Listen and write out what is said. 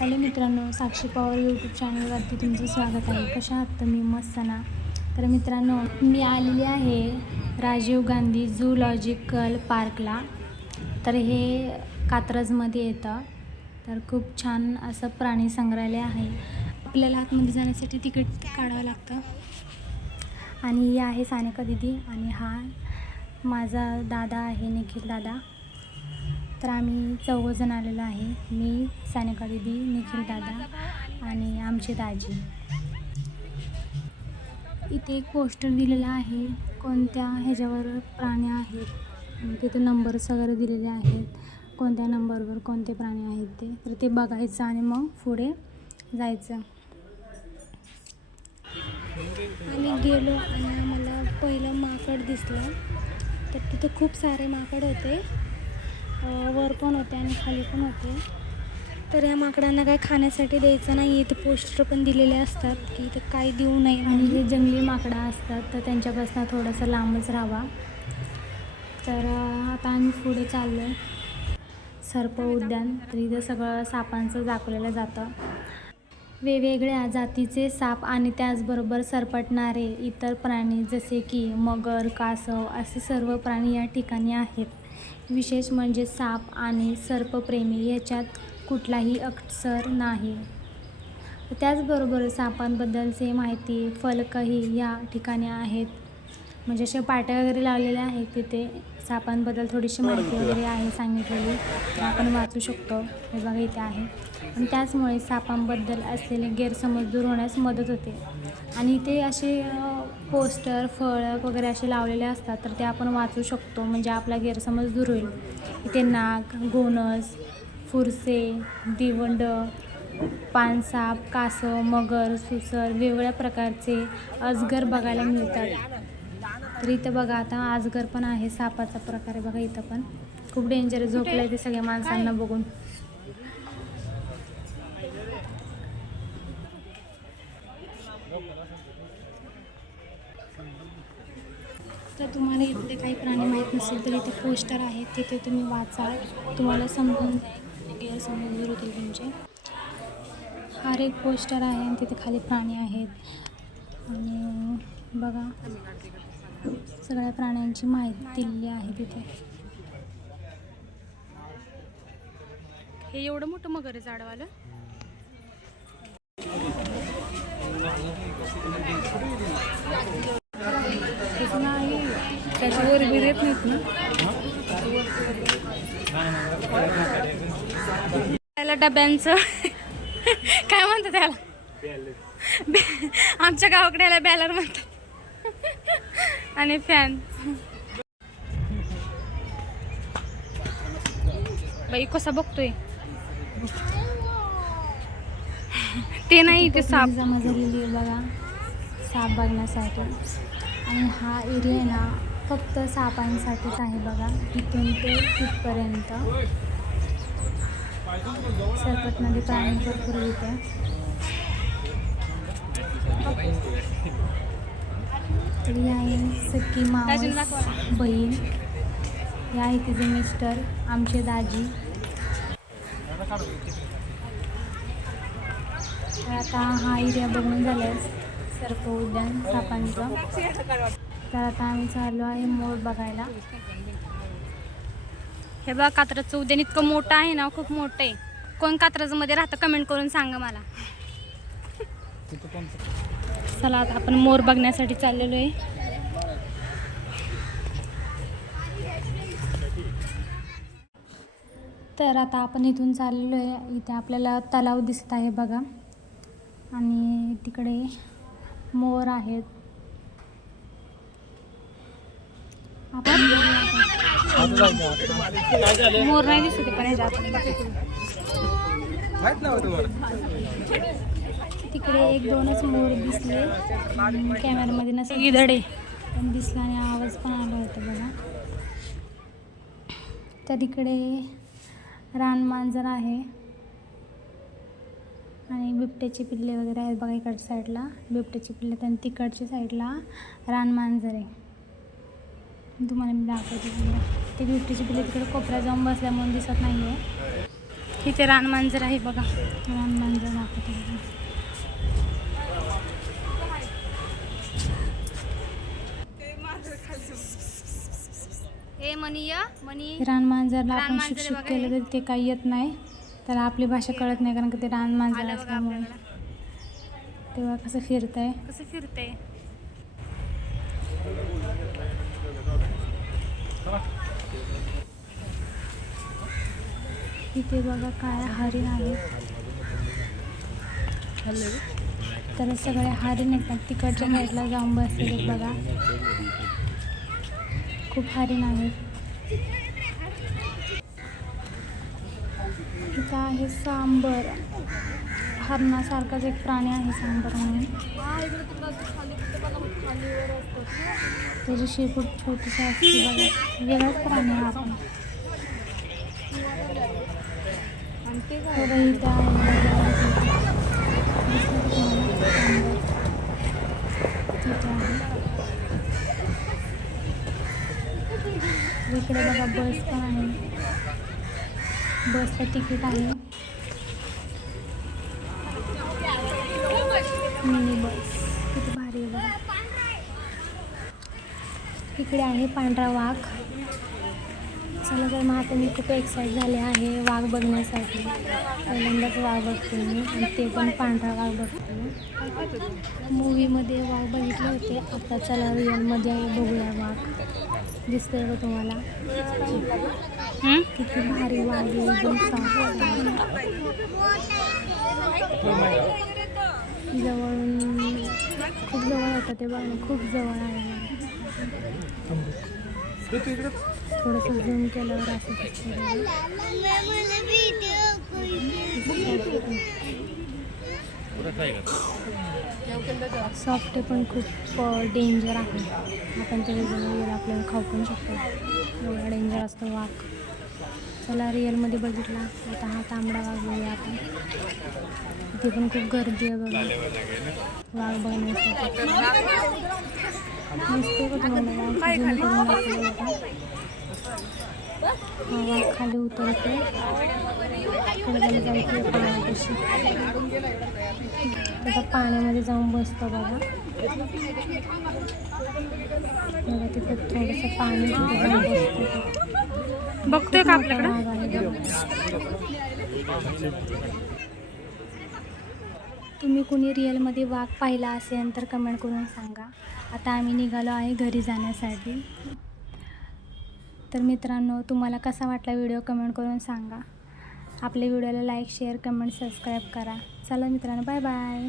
Hello मित्रांनो साक्षी Pawar YouTube चॅनलवरती तुमचं स्वागत आहे. कशा आहात तुम्ही? मस्त ना? तर मित्रांनो मी आलेली आहे राजीव गांधी झूलॉजिकल पार्कला तर हे कात्रजमध्ये येतं. तर खूप छान असं प्राणी संग्रहालय आहे. आपल्याला आतमध्ये जाण्यासाठी तिकीट काढावं लागतं. आणि ही आहे सानिका दिदी आणि हा माझा दादा आहे निखिल दादा. तर आम्ही चौघजण आलेलो आहे. मी सानिका दिदी निखिल दादा आणि आमचे दाजी. इथे एक पोस्टर दिलेलं आहे. कोणत्या ह्याच्यावर प्राणी आहेत? तिथे नंबर्स वगैरे दिलेले आहेत. कोणत्या नंबरवर कोणते प्राणी आहेत ते. तर ते बघायचं आणि मग पुढे जायचं. आम्ही गेलो आणि आम्हाला पहिलं माकड दिसलं. तर तिथे खूप सारे माकड होते. वर पण होते आणि खाली पण होते. तर या माकडांना काय खाण्यासाठी द्यायचं नाही इथे पोस्टर पण दिलेले असतात की इथं काय देऊ नये आणि हे जंगली माकडं असतात तर त्यांच्यापासून थोडंसं लांबच राहावा. तर आता आम्ही पुढे चाललो आहे सर्प उद्यान तर इथं सगळं सापांचं दाखवलेलं जातं. वेगवेगळ्या जातीचे साप आणि त्याचबरोबर सरपटणारे इतर प्राणी जसे की मगर कासव असे सर्व प्राणी या ठिकाणी आहेत. विशेष म्हणजे साप आणि सर्पप्रेमी याच्यात कुठलाही अक्षर नाही. त्याचबरोबर सापांबद्दलचे माहिती फलकही या ठिकाणी आहेत. म्हणजे अशा पाट्या वगैरे लावलेल्या आहेत तिथे. सापांबद्दल थोडीशी माहिती वगैरे आहे सांगितलेली. आपण वाचू शकतो. हे बघा इथे आहे. आणि त्याचमुळे सापांबद्दल असलेले गैरसमज दूर होण्यास मदत होते. आणि ते असे पोस्टर फळक वगैरे असे लावलेले असतात तर ते आपण वाचू शकतो. म्हणजे आपला गैरसमज दूर होईल. इथे नाक गोनस फुरसे दिवंड पानसाप कासव मगर सुसर वेगवेगळ्या प्रकारचे अजगर बघायला मिळतात. तर इथं बघा आता आजगर पण आहे सापाचा प्रकार आहे बघा इथं पण. खूप डेंजर झोपलं आहे ते सगळ्या माणसांना बघून. तुम्हाला इथले काही प्राणी माहीत नसेल तर इथे पोस्टर आहेत तिथे तुम्ही वाचा. तुम्हाला समजून जाईल गैरसमज दूर होतील तुमचे. हर एक पोस्टर आहे आणि तिथे खाली प्राणी आहेत. आणि बघा सगळ्या प्राण्यांची माहिती दिलेली आहे तिथे. हे एवढं मोठं मगर आहे झाडवालं नाही त्याच्यावर बी येत नाहीत ना. त्याला डब्यांचं. काय म्हणतात त्याला? बॅ- आमच्या गावाकडे याला बॅलर म्हणतात. आणि फॅन. बाई कसा बघतोय? ते नाही ते साप. जमा झालेली बघा. साप बघण्यासाठी. आणि हा एरिया आहे ना फक्त सापांसाठीच आहे बघा. इथून ते तिथपर्यंत. सरपतमध्ये प्राणी भरपूर इथे तरी आहे सखी मावस बहीण. या आहे तिचे मिस्टर आमचे दाजी. तर आता हा एरिया बघून आहे सर्प उद्यान सापांचं. तर आता आम्ही चाललो आहे मोर बघायला. हे बघा कात्रजचं उद्यान इतकं मोठं आहे ना खूप मोठं आहे. कोण कात्रजमध्ये राहतं कमेंट करून सांगा मला. चला आता आपण मोर बघण्यासाठी चाललेलो आहे. तर आता आपण इथून चाललेलो आहे. इथे आपल्याला तलाव दिसत आहे बघा. आणि तिकडे मोर आहेत आपण मोर नाही दिसत पण. तिकडे एक दोनच मोर दिसले. कॅमेरामध्ये नसेल. इधडे पण दिसला आणि आवाज पण आला होता बघा. तर इकडे रान मांजर आहे. आणि बिबट्याचे पिल्ले वगैरे आहेत बघा इकडच्या साईडला बिबट्याचे पिल्ले आणि तिकडच्या साईडला रान मांजर आहे. तुम्हाला मी दाखवते तुम्हाला. ते बिबट्याचे पिल्ले तिकडे कोपऱ्यात जाऊन बसल्यामुळे दिसत नाही आहे इथे रानमांजर आहे बघा. रानमांजर दाखवते बघा. मनी? रानमांजरला आपण शिक्षित केलं. तरी ते काही येत नाही. त्याला आपली भाषा कळत नाही कारण की ते रानमांजर आलं बघा असल्यामुळे. तेव्हा कसं फिरतंय? कसं फिरते इथे बघा काय हरिण आहे. तर सगळे हरिण आहेत ना तिकडच्या साईडला जाऊन बसलेले बघा. खूप हरिण आहेत इथं आहे सांबर. हरणासारखाच एक प्राणी आहे सांबर म्हणून. त्याची शेपूट छोटीशी असते बघा. वेगळाच प्राणी आपण. इथं इकडे बघा बस पण आहे. बसचं तिकीट आहे मिनी बस किती भारी आहे बघा इकडे आहे पांढरा वाघ. चला तर मग आता मी खूप एक्साईट झाले आहे वाघ बघण्यासाठी. पहिल्यांदाच वाघ बघते मी आणि ते पण पांढरा वाघ बघते मूवीमध्ये वाघ बघितले होते. आता चला रिअलमध्ये बघूया वाघ. दिसतंय का तुम्हाला? किती भारी वाघ आहे एकदम साफ जवळून खूप जवळ होतं ते बघणं खूप जवळ आहे. थोडंसं झूम केल्यावर असं सॉफ्ट पण खूप डेंजर आहे. आपण त्याच्याजवळ आपल्याला खाऊ पण शकतो. एवढा डेंजर असतो वाघ. चला रिअलमध्ये बघितला. आता हा तांबडा वाघ बघूया आपण. इथे पण खूप गर्दी आहे बघा. वाघ बघण्यासाठी दिसते का तुम्हाला वाघ? खाली? उतरते त्याला जायचं पाण्यापाशी. आता पाण्यामध्ये जाऊन बसतो बघा. बघा तिथे थोडंसं पाणी बसतो बघतोय का आपल्याकडं? आहे तुम्ही कुणी रिअलमध्ये वाघ पाहिला असेल तर कमेंट करून सांगा. आता आम्ही निघालो आहे घरी जाण्यासाठी. तर मित्रांनो तुम्हाला कसा वाटला व्हिडिओ कमेंट करून सांगा. आपल्या व्हिडिओला लाईक शेअर कमेंट सबस्क्राईब करा. चला मित्रांनो बाय बाय